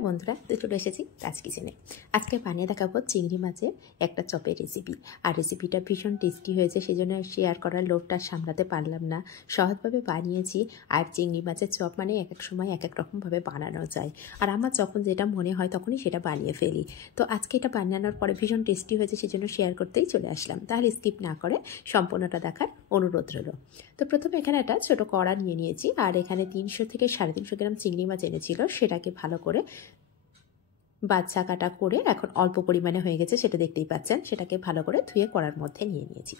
High বন্ধুরা, তো চলে এসেছি রাজ কিচেনে। আজকে বানিয়ে দেখাবো চিংড়ি মাছের একটা চপের রেসিপি। আর রেসিপিটা ভীষণ টেস্টি হয়েছে, সেই জন্য শেয়ার করার লোভটা সামলাতে পারলাম না। সহজভাবে বানিয়েছি। আর চিংড়ি মাছের চপ মানে এক এক সময় এক এক রকমভাবে বানানো যায়। আর আমার যখন যেটা মনে হয় তখনই সেটা বানিয়ে ফেলি। তো আজকে এটা বানানোর পরে ভীষণ টেস্টি হয়েছে, সেই জন্য শেয়ার করতেই চলে আসলাম। তাহলে স্কিপ না করে সম্পূর্ণটা দেখার অনুরোধ রইল। তো প্রথমে এখানে একটা ছোটো কড়া নিয়ে নিয়েছি। আর এখানে 300 থেকে 350 গ্রাম চিংড়ি মাছ এনেছিল, সেটাকে ভালো করে বাচ্চা কাটা করে এখন অল্প পরিমাণে হয়ে গেছে, সেটা দেখতেই পাচ্ছেন। সেটাকে ভালো করে ধুয়ে কড়ার মধ্যে নিয়ে নিয়েছি।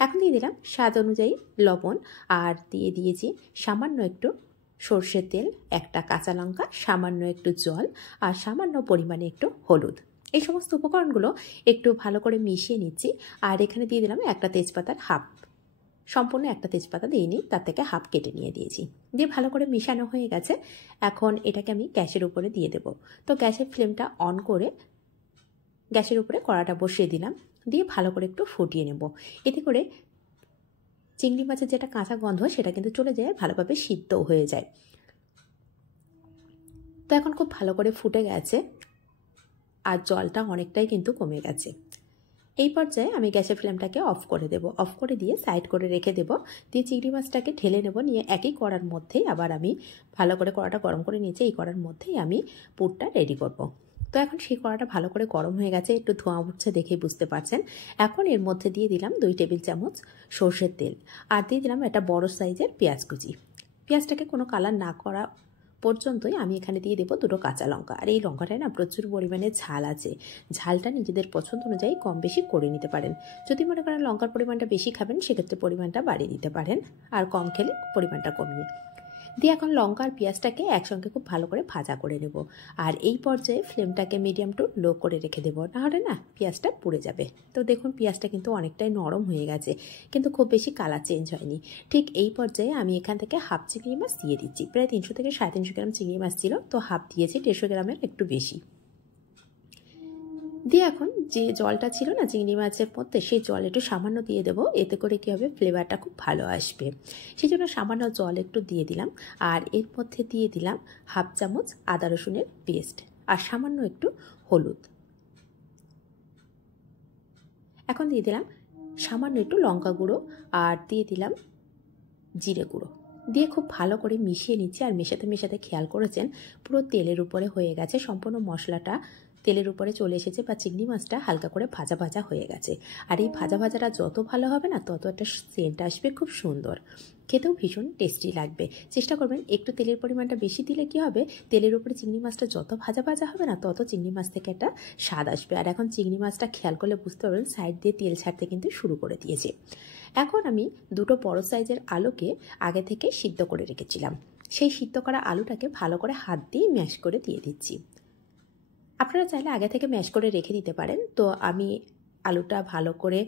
এখন দিয়ে দিলাম স্বাদ অনুযায়ী লবণ, আর দিয়ে দিয়েছি সামান্য একটু সর্ষের তেল, একটা কাঁচা লঙ্কা, সামান্য একটু জল, আর সামান্য পরিমাণে একটু হলুদ। এই সমস্ত উপকরণগুলো একটু ভালো করে মিশিয়ে নিচ্ছি। আর এখানে দিয়ে দিলাম একটা তেজপাতার হাফ, সম্পূর্ণ একটা তেজপাতা দিইনি, তার থেকে হাফ কেটে নিয়ে দিয়েছি। দিয়ে ভালো করে মিশানো হয়ে গেছে। এখন এটাকে আমি গ্যাসের উপরে দিয়ে দেব। তো গ্যাসের ফ্লেমটা অন করে গ্যাসের উপরে কড়াটা বসিয়ে দিলাম। দিয়ে ভালো করে একটু ফুটিয়ে নেব। এতে করে চিংড়ি মাছের যেটা কাঁচা গন্ধ সেটা কিন্তু চলে যায়, ভালোভাবে সিদ্ধও হয়ে যায়। তো এখন খুব ভালো করে ফুটে গেছে, আর জলটা অনেকটাই কিন্তু কমে গেছে। এই পর্যায়ে আমি গ্যাসের ফ্লেমটাকে অফ করে দেব। অফ করে দিয়ে সাইড করে রেখে দেব। দিয়ে চিংড়ি মাছটাকে ঢেলে নেব। নিয়ে একই কড়ার মধ্যেই আবার আমি ভালো করে কড়াটা গরম করে নিয়েছি। এই কড়ার মধ্যেই আমি পুরটা রেডি করব। তো এখন সেই কড়াটা ভালো করে গরম হয়ে গেছে, একটু ধোঁয়া উঠছে দেখেই বুঝতে পারছেন। এখন এর মধ্যে দিয়ে দিলাম 2 টেবিল চামচ সর্ষের তেল, আর দিয়ে দিলাম একটা বড় সাইজের পেঁয়াজ কুচি। পেঁয়াজটাকে কোনো কালার না করা পর্যন্তই আমি এখানে দিয়ে দেবো 2টো কাঁচা লঙ্কা। আর এই লঙ্কাটায় না প্রচুর পরিমাণে ঝাল আছে। ঝালটা নিজেদের পছন্দ অনুযায়ী কম বেশি করে নিতে পারেন। যদি মনে করেন লঙ্কার পরিমাণটা বেশি খাবেন, সেক্ষেত্রে পরিমাণটা বাড়িয়ে দিতে পারেন, আর কম খেলে পরিমাণটা কমিয়ে দিয়ে এখন লঙ্কা আর পেঁয়াজটাকে একসঙ্গে খুব ভালো করে ভাজা করে নেব। আর এই পর্যায়ে ফ্লেমটাকে মিডিয়াম টু লো করে রেখে দেবো, নাহলে না পেঁয়াজটা পুড়ে যাবে। তো দেখুন পেঁয়াজটা কিন্তু অনেকটাই নরম হয়ে গেছে, কিন্তু খুব বেশি কালার চেঞ্জ হয়নি। ঠিক এই পর্যায়ে আমি এখান থেকে হাফ চিংড়ি মাছ দিয়ে দিচ্ছি। প্রায় 300 থেকে 350 গ্রাম চিংড়ি মাছ ছিল, তো হাফ দিয়েছি, 150 গ্রামের একটু বেশি দিয়ে এখন যে জলটা ছিল না চিংড়ি মাছের মধ্যে, সেই জল একটু সামান্য দিয়ে দেবো। এতে করে কী হবে, ফ্লেভারটা খুব ভালো আসবে। সেই জন্য সামান্য জল একটু দিয়ে দিলাম। আর এর মধ্যে দিয়ে দিলাম হাফ চামচ আদা রসুনের পেস্ট, আর সামান্য একটু হলুদ। এখন দিয়ে দিলাম সামান্য একটু লঙ্কা গুঁড়ো, আর দিয়ে দিলাম জিরে গুঁড়ো। দিয়ে খুব ভালো করে মিশিয়ে নিচ্ছি। আর মেশাতে মেশাতে খেয়াল করেছেন পুরো তেলের উপরে হয়ে গেছে, সম্পূর্ণ মশলাটা তেলের উপরে চলে এসেছে, বা চিংড়ি মাছটা হালকা করে ভাজা ভাজা হয়ে গেছে। আর এই ভাজা ভাজাটা যত ভালো হবে না, তত একটা সেন্ট আসবে খুব সুন্দর, খেতেও ভীষণ টেস্টি লাগবে। চেষ্টা করবেন একটু তেলের পরিমাণটা বেশি দিলে কি হবে, তেলের উপরে চিংড়ি মাছটা যত ভাজা ভাজা হবে না, তত চিংড়ি মাছ থেকে একটা স্বাদ আসবে। আর এখন চিংড়ি মাছটা খেয়াল করলে বুঝতে পারবেন সাইড দিয়ে তেল ছাড়তে কিন্তু শুরু করে দিয়েছে। এখন আমি 2টো বড় সাইজের আলুকে আগে থেকে সিদ্ধ করে রেখেছিলাম, সেই সিদ্ধ করা আলুটাকে ভালো করে হাত দিয়ে ম্যাশ করে দিয়ে দিচ্ছি। আপনারা চাইলে আগে থেকে ম্যাশ করে রেখে দিতে পারেন। তো আমি আলুটা ভালো করে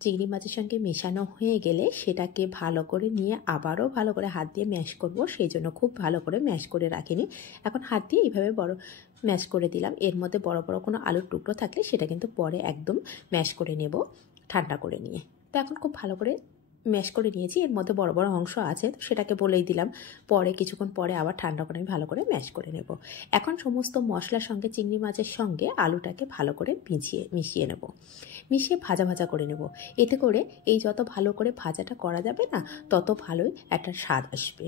চিংড়ি মাছের সঙ্গে মেশানো হয়ে গেলে সেটাকে ভালো করে নিয়ে আবারও ভালো করে হাত দিয়ে ম্যাশ করব, সেই জন্য খুব ভালো করে ম্যাশ করে রাখিনি। এখন হাত দিয়ে এইভাবে বড় ম্যাশ করে দিলাম। এর মধ্যে বড় বড় কোনো আলুর টুকরো থাকলে সেটা কিন্তু পরে একদম ম্যাশ করে নেব ঠান্ডা করে নিয়ে। তো এখন খুব ভালো করে ম্যাশ করে নিয়েছি। এর মধ্যে বড় বড় অংশ আছে, তো সেটাকে বলেই দিলাম, পরে কিছুক্ষণ পরে আবার ঠান্ডা করে আমি ভালো করে ম্যাশ করে নেব। এখন সমস্ত মশলার সঙ্গে চিংড়ি মাছের সঙ্গে আলুটাকে ভালো করে মিশিয়ে নেব, মিশিয়ে ভাজা ভাজা করে নেব। এতে করে এই যত ভালো করে ভাজাটা করা যাবে না, তত ভালোই একটা স্বাদ আসবে।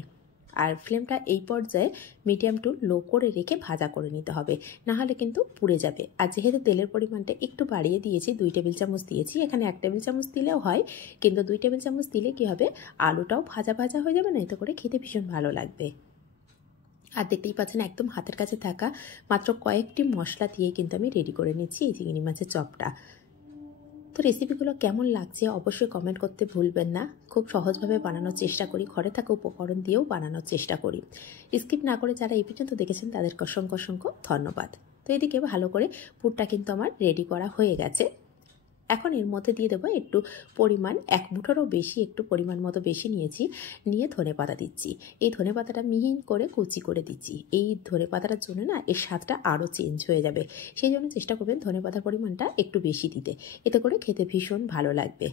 আর ফ্লেমটা এই পর্যায়ে মিডিয়াম টু লো করে রেখে ভাজা করে নিতে হবে, নাহলে কিন্তু পুড়ে যাবে। আর যেহেতু তেলের পরিমাণটা একটু বাড়িয়ে দিয়েছি, 2 টেবিল চামচ দিয়েছি, এখানে 1 টেবিল চামচ দিলেও হয়, কিন্তু 2 টেবিল চামচ দিলে কি হবে, আলুটাও ভাজা ভাজা হয়ে যাবে না, এতে করে খেতে ভীষণ ভালো লাগবে। আর দেখতেই পাচ্ছেন একদম হাতের কাছে থাকা মাত্র কয়েকটি মশলা দিয়ে কিন্তু আমি রেডি করে নিচ্ছি এই চিংড়ি মাছের চপটা। তো রেসিপিগুলো কেমন লাগছে অবশ্যই কমেন্ট করতে ভুলবেন না। খুব সহজভাবে বানানোর চেষ্টা করি, ঘরে থাকা উপকরণ দিয়েও বানানোর চেষ্টা করি। স্কিপ না করে যারা এই পর্যন্ত দেখেছেন তাদেরকে অসংখ্য অসংখ্য ধন্যবাদ। তো এদিকে ভালো করে পুরটা কিন্তু আমার রেডি করা হয়ে গেছে। এখন এর মধ্যে দিয়ে দেবো একটু পরিমাণ, 1 মুঠোরও বেশি, একটু পরিমাণ মতো বেশি নিয়েছি, নিয়ে ধনেপাতা দিচ্ছি। এই ধনেপাতাটা মিহিন করে কুচি করে দিচ্ছি। এই ধনেপাতাটার জন্য না এর স্বাদটা আরও চেঞ্জ হয়ে যাবে, সেই জন্য চেষ্টা করবেন ধনেপাতার পরিমাণটা একটু বেশি দিতে, এতে করে খেতে ভীষণ ভালো লাগবে।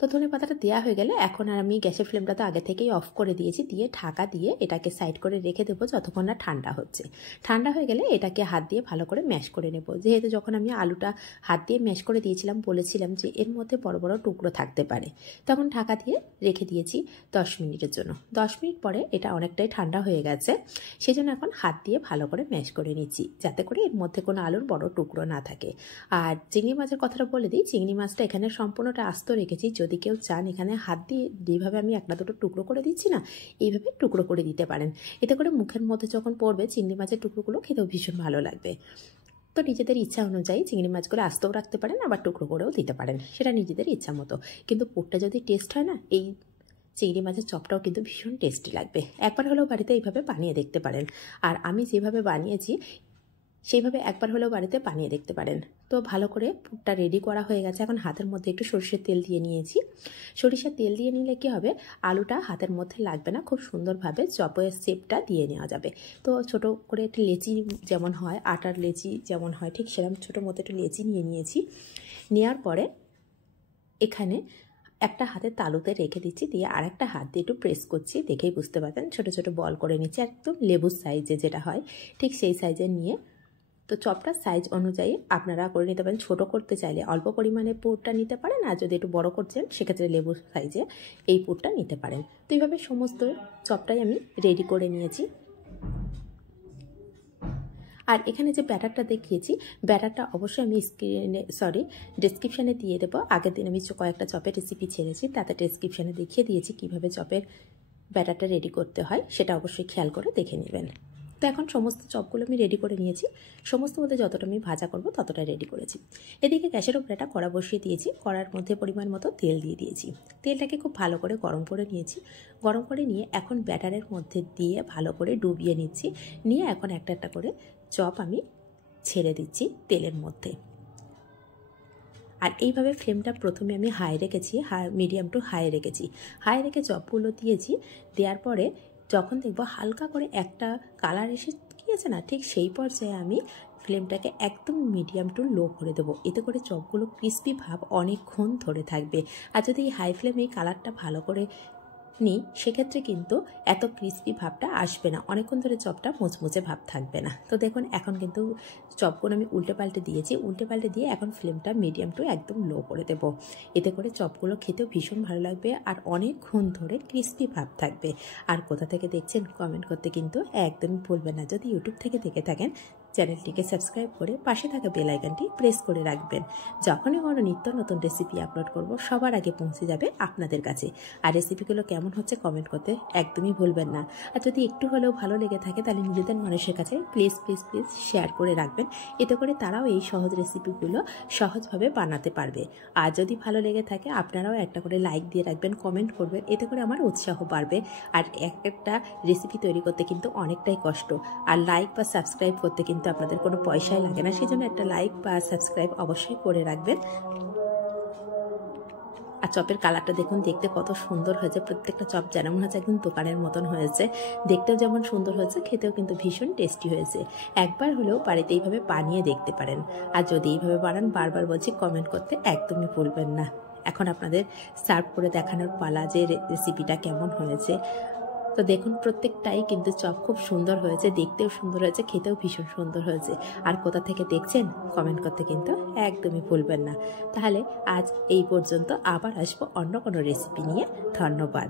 তো ধনেপাতাটা দেওয়া হয়ে গেলে এখন আর আমি গ্যাসের ফ্লেমটা তো আগে থেকেই অফ করে দিয়েছি, দিয়ে ঢাকা দিয়ে এটাকে সাইড করে রেখে দেবো যতক্ষণ না ঠান্ডা হচ্ছে। ঠান্ডা হয়ে গেলে এটাকে হাত দিয়ে ভালো করে ম্যাশ করে নেব। যেহেতু যখন আমি আলুটা হাত দিয়ে ম্যাশ করে দিয়েছিলাম বলেছিলাম যে এর মধ্যে বড় বড় টুকরো থাকতে পারে, তখন ঢাকা দিয়ে রেখে দিয়েছি 10 মিনিটের জন্য। 10 মিনিট পরে এটা অনেকটাই ঠান্ডা হয়ে গেছে, সেই জন্য এখন হাত দিয়ে ভালো করে ম্যাশ করে নিচ্ছি যাতে করে এর মধ্যে কোনো আলুর বড় টুকরো না থাকে। আর চিংড়ি মাছের কথাটা বলে দিই, চিংড়ি মাছটা এখানে সম্পূর্ণটা আস্ত রেখেছি। যদি কেউ চান এখানে হাত দিয়ে যেভাবে আমি একটা দুটো টুকরো করে দিচ্ছি না, এইভাবে টুকরো করে দিতে পারেন। এতে করে মুখের মধ্যে যখন পড়বে চিংড়ি মাছের টুকরোগুলো খেতেও ভীষণ ভালো লাগবে। তো নিজেদের ইচ্ছা অনুযায়ী চিংড়ি মাছগুলো আস্তেও রাখতে পারেন, আবার টুকরো করেও দিতে পারেন, সেটা নিজেদের ইচ্ছা মতো। কিন্তু পুরটা যদি টেস্ট হয় না, এই চিংড়ি মাছের চপটাও কিন্তু ভীষণ টেস্টি লাগবে। একবার হলেও বাড়িতে এইভাবে বানিয়ে দেখতে পারেন। আর আমি যেভাবে বানিয়েছি সেইভাবে একবার হলেও বাড়িতে বানিয়ে দেখতে পারেন। তো ভালো করে পুরটা রেডি করা হয়ে গেছে। এখন হাতের মধ্যে একটু সরষের তেল দিয়ে নিয়েছি। সরিষার তেল দিয়ে নিলে কি হবে, আলুটা হাতের মধ্যে লাগবে না, খুব সুন্দরভাবে চপের শেপটা দিয়ে নেওয়া যাবে। তো ছোট করে একটু লেচি যেমন হয়, আটার লেচি যেমন হয়, ঠিক সেরকম ছোটো মতো একটু লেচি নিয়ে নিয়েছি। নেওয়ার পরে এখানে একটা হাতে তালুতে রেখে দিচ্ছি, দিয়ে আরেকটা হাত দিয়ে একটু প্রেস করছি। দেখেই বুঝতে পারছেন ছোটো ছোটো বল করে নিচ্ছি, একদম লেবুর সাইজে যেটা হয় ঠিক সেই সাইজে নিয়ে। তো চপটার সাইজ অনুযায়ী আপনারা করে নিতে পারেন। ছোটো করতে চাইলে অল্প পরিমাণে পুরটা নিতে পারেন, আর যদি একটু বড় করছেন সেক্ষেত্রে লেবুর সাইজে এই পুরটা নিতে পারেন। তো এইভাবে সমস্ত চপটাই আমি রেডি করে নিয়েছি। আর এখানে যে ব্যাটারটা দেখিয়েছি, ব্যাটারটা অবশ্যই আমি ডেসক্রিপশানে দিয়ে দেবো। আগের দিন আমি কয়েকটা চপের রেসিপি ছেড়েছি, তাতে ডেসক্রিপশানে দেখিয়ে দিয়েছি কীভাবে চপের ব্যাটারটা রেডি করতে হয়, সেটা অবশ্যই খেয়াল করে দেখে নেবেন। তো এখন সমস্ত চপগুলো আমি রেডি করে নিয়েছি। সমস্ত মধ্যে যতটা আমি ভাজা করব ততটা রেডি করেছি। এদিকে গ্যাসের উপরে একটা কড়া বসিয়ে দিয়েছি, কড়ার মধ্যে পরিমাণ মতো তেল দিয়ে দিয়েছি। তেলটাকে খুব ভালো করে গরম করে নিয়েছি। গরম করে নিয়ে এখন ব্যাটারের মধ্যে দিয়ে ভালো করে ডুবিয়ে নিচ্ছি। নিয়ে এখন একটা একটা করে চপ আমি ছেড়ে দিচ্ছি তেলের মধ্যে। আর এইভাবে ফ্লেমটা প্রথমে আমি হাই রেখেছি, মিডিয়াম টু হাই রেখেছি। হাই রেখে চপগুলো দিয়েছি। দেওয়ার পরে যখন দেখবো হালকা করে একটা কালার এসে গিয়েছে না, ঠিক সেই পর্যায়ে আমি ফ্লেমটাকে একদম মিডিয়াম টু লো করে দেবো। এতে করে চপগুলো ক্রিস্পি ভাব অনেকক্ষণ ধরে থাকবে। আর যদি এই হাই ফ্লেমে এই কালারটা ভালো করে নিই সেক্ষেত্রে কিন্তু এত ক্রিস্পি ভাবটা আসবে না, অনেকক্ষণ ধরে চপটা মুচমুচে ভাব থাকবে না। তো দেখুন এখন কিন্তু চপগুলো আমি উল্টে পাল্টে দিয়েছি। উল্টে পাল্টে দিয়ে এখন ফ্লেমটা মিডিয়াম টু একদম লো করে দেবো। এতে করে চপগুলো খেতেও ভীষণ ভালো লাগবে আর অনেকক্ষণ ধরে ক্রিস্পি ভাব থাকবে। আর কোথা থেকে দেখছেন কমেন্ট করতে কিন্তু একদমই ভুলবেন না। যদি ইউটিউব থেকে দেখে থাকেন চ্যানেলটিকে সাবস্ক্রাইব করে পাশে থাকা বেল আইকনটি প্রেস করে রাখবেন। যখনই কোনো নিত্য নতুন রেসিপি আপলোড করব সবার আগে পৌঁছে যাবে আপনাদের কাছে। আর রেসিপিগুলো কেমন হচ্ছে কমেন্ট করতে একদমই ভুলবেন না। আর যদি একটু হলেও ভালো লেগে থাকে তাহলে নিজেদের মানুষের কাছে প্লিজ প্লিজ প্লিজ শেয়ার করে রাখবেন। এতে করে তারাও এই সহজ রেসিপিগুলো সহজভাবে বানাতে পারবে। আর যদি ভালো লেগে থাকে আপনারাও একটা করে লাইক দিয়ে রাখবেন, কমেন্ট করবেন, এতে করে আমার উৎসাহ বাড়বে। আর একটা রেসিপি তৈরি করতে কিন্তু অনেকটাই কষ্ট, আর লাইক বা সাবস্ক্রাইব করতে কিন্তু আপনাদের কোনো পয়সাই লাগে না, সেই জন্য একটা লাইক বা সাবস্ক্রাইব অবশ্যই করে রাখবেন। আর চপের কালারটা দেখুন, দেখতে কত সুন্দর হয়েছে। প্রত্যেকটা চপ যেন মনে হচ্ছে একদম দোকানের মতন হয়েছে, দেখতেও যেমন সুন্দর হয়েছে খেতেও কিন্তু ভীষণ টেস্টি হয়েছে। একবার হলেও বাড়িতে এইভাবে বানিয়ে দেখতে পারেন। আর যদি এইভাবে বানান, বারবার বলছি কমেন্ট করতে একদমই ভুলবেন না। এখন আপনাদের সার্ভ করে দেখানোর পালা যে রেসিপিটা কেমন হয়েছে। তো দেখুন প্রত্যেকটাই কিন্তু চপ খুব সুন্দর হয়েছে, দেখতেও সুন্দর হয়েছে, খেতেও ভীষণ সুন্দর হয়েছে। আর কোথা থেকে দেখছেন কমেন্ট করতে কিন্তু একদমই ভুলবেন না। তাহলে আজ এই পর্যন্ত, আবার আসবো অন্য কোনো রেসিপি নিয়ে। ধন্যবাদ।